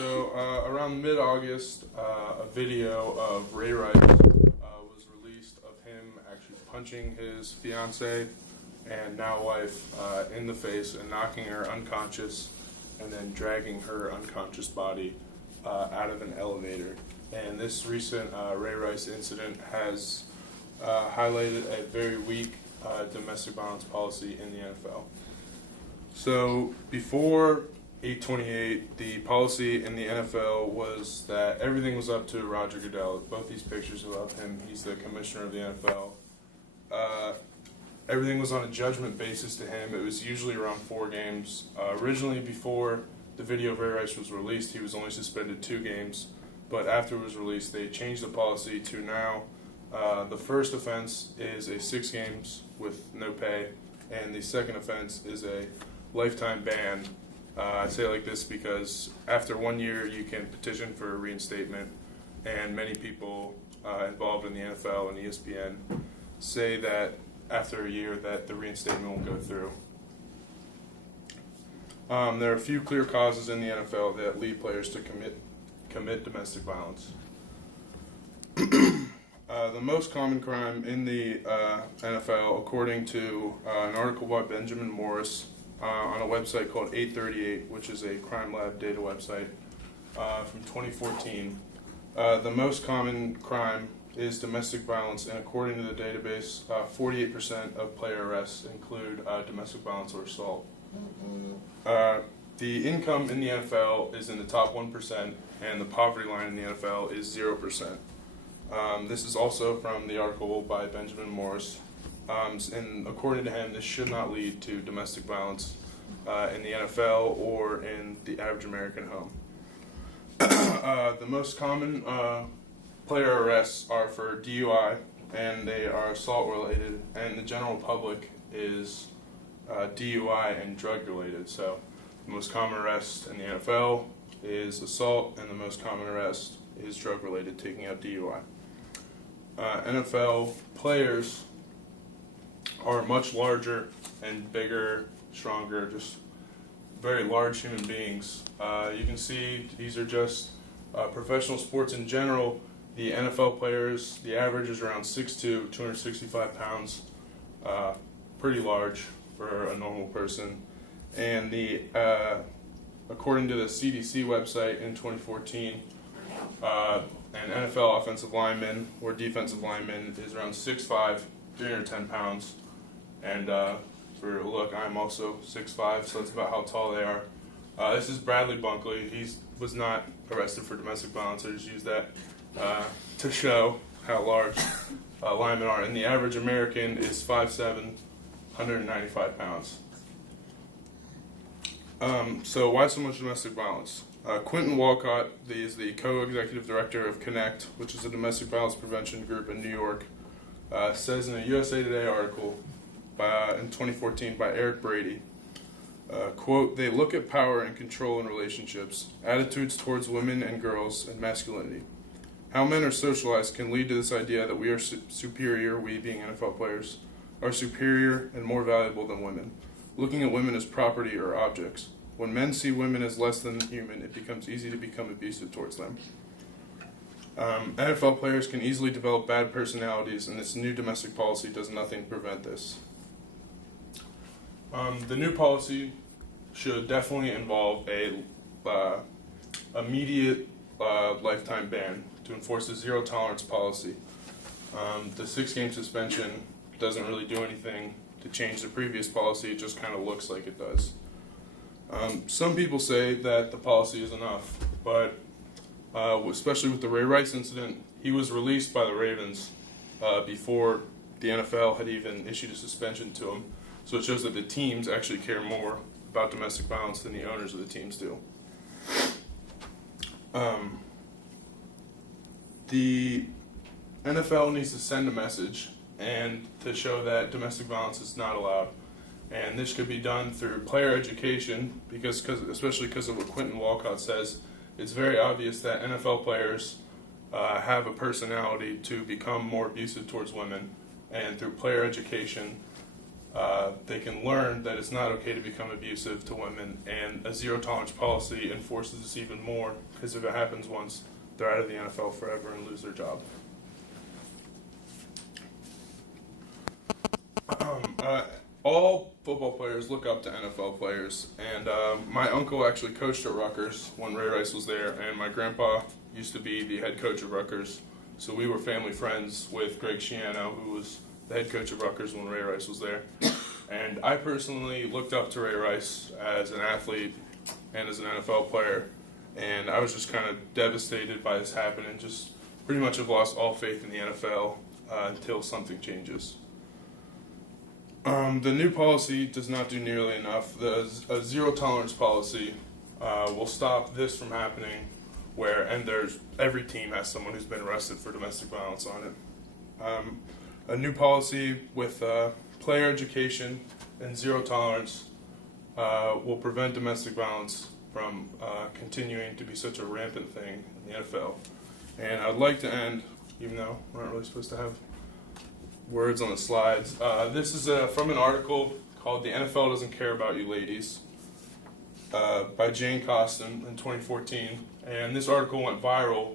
Around mid-August, a video of Ray Rice was released of him actually punching his fiancee and now wife in the face and knocking her unconscious, and then dragging her unconscious body out of an elevator. And this recent Ray Rice incident has highlighted a very weak domestic violence policy in the NFL. So before 8/28, the policy in the NFL was that everything was up to Roger Goodell. Both these pictures are of him. He's the commissioner of the NFL. Everything was on a judgment basis to him. It was usually around 4 games. Originally, before the video of Ray Rice was released, he was only suspended 2 games. But after it was released, they changed the policy to now the first offense is a 6 games with no pay, and the second offense is a lifetime ban. I say it like this because after 1 year, you can petition for a reinstatement, and many people involved in the NFL and ESPN say that after a year that the reinstatement won't go through. There are a few clear causes in the NFL that lead players to commit domestic violence. The most common crime in the NFL, according to an article by Benjamin Morris on a website called 838, which is a crime lab data website from 2014, the most common crime is domestic violence, and according to the database, 48% of player arrests include domestic violence or assault. The income in the NFL is in the top 1%, and the poverty line in the NFL is 0%. This is also from the article by Benjamin Morris, and according to him, this should not lead to domestic violence in the NFL or in the average American home. The most common player arrests are for DUI, and they are assault related, and the general public is DUI and drug related. So the most common arrest in the NFL is assault, and the most common arrest is drug related, taking out DUI. NFL players are much larger and bigger, stronger, just very large human beings. You can see these are just professional sports in general. The NFL players, the average is around 6'2", 265 pounds, pretty large for a normal person. And according to the CDC website in 2014, an NFL offensive lineman or defensive lineman is around 6'5", 310 pounds. And for a look, I'm also 6'5", so that's about how tall they are. This is Bradley Bunkley. He was not arrested for domestic violence. I just used that to show how large linemen are. And the average American is 5'7", 195 pounds. So why so much domestic violence? Quentin Walcott is the co-executive director of Connect, which is a domestic violence prevention group in New York, says in a USA Today article in 2014 by Eric Brady, quote, "They look at power and control in relationships, attitudes towards women and girls, and masculinity. How men are socialized can lead to this idea that we are superior, we being NFL players, are superior and more valuable than women, looking at women as property or objects. When men see women as less than human, it becomes easy to become abusive towards them. NFL players can easily develop bad personalities, and this new domestic policy does nothing to prevent this." The new policy should definitely involve a immediate lifetime ban to enforce a zero tolerance policy. The 6-game suspension doesn't really do anything to change the previous policy. It just kind of looks like it does. Some people say that the policy is enough, but especially with the Ray Rice incident, he was released by the Ravens before the NFL had even issued a suspension to him. So it shows that the teams actually care more about domestic violence than the owners of the teams do. The NFL needs to send a message and to show that domestic violence is not allowed. And this could be done through player education, especially because of what Quentin Walcott says. It's very obvious that NFL players have a personality to become more abusive towards women, and through player education, they can learn that it's not okay to become abusive to women, and a zero tolerance policy enforces this even more, because if it happens once, they're out of the NFL forever and lose their job. All football players look up to NFL players, and my uncle actually coached at Rutgers when Ray Rice was there, and my grandpa used to be the head coach of Rutgers, so we were family friends with Greg Schiano, who was the head coach of Rutgers when Ray Rice was there. And I personally looked up to Ray Rice as an athlete and as an NFL player, and I was just kind of devastated by this happening, just pretty much have lost all faith in the NFL until something changes. The new policy does not do nearly enough. A zero tolerance policy will stop this from happening, and every team has someone who's been arrested for domestic violence on it. A new policy with player education and zero tolerance will prevent domestic violence from continuing to be such a rampant thing in the NFL. And I'd like to end, even though we're not really supposed to have words on the slides. This is from an article called "The NFL Doesn't Care About You Ladies" by Jane Costin in 2014. And this article went viral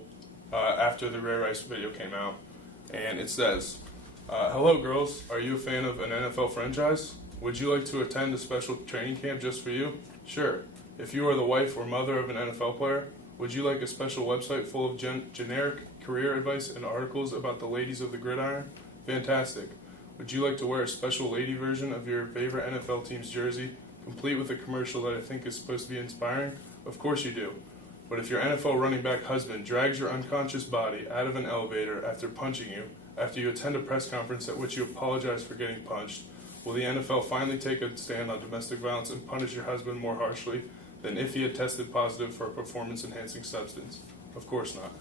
after the Ray Rice video came out. And it says, "Hello girls, are you a fan of an NFL franchise? Would you like to attend a special training camp just for you? Sure. If you are the wife or mother of an NFL player, would you like a special website full of generic career advice and articles about the ladies of the gridiron? Fantastic. Would you like to wear a special lady version of your favorite NFL team's jersey, complete with a commercial that I think is supposed to be inspiring? Of course you do. But if your NFL running back husband drags your unconscious body out of an elevator after punching you, after you attend a press conference at which you apologize for getting punched, will the NFL finally take a stand on domestic violence and punish your husband more harshly than if he had tested positive for a performance-enhancing substance? Of course not."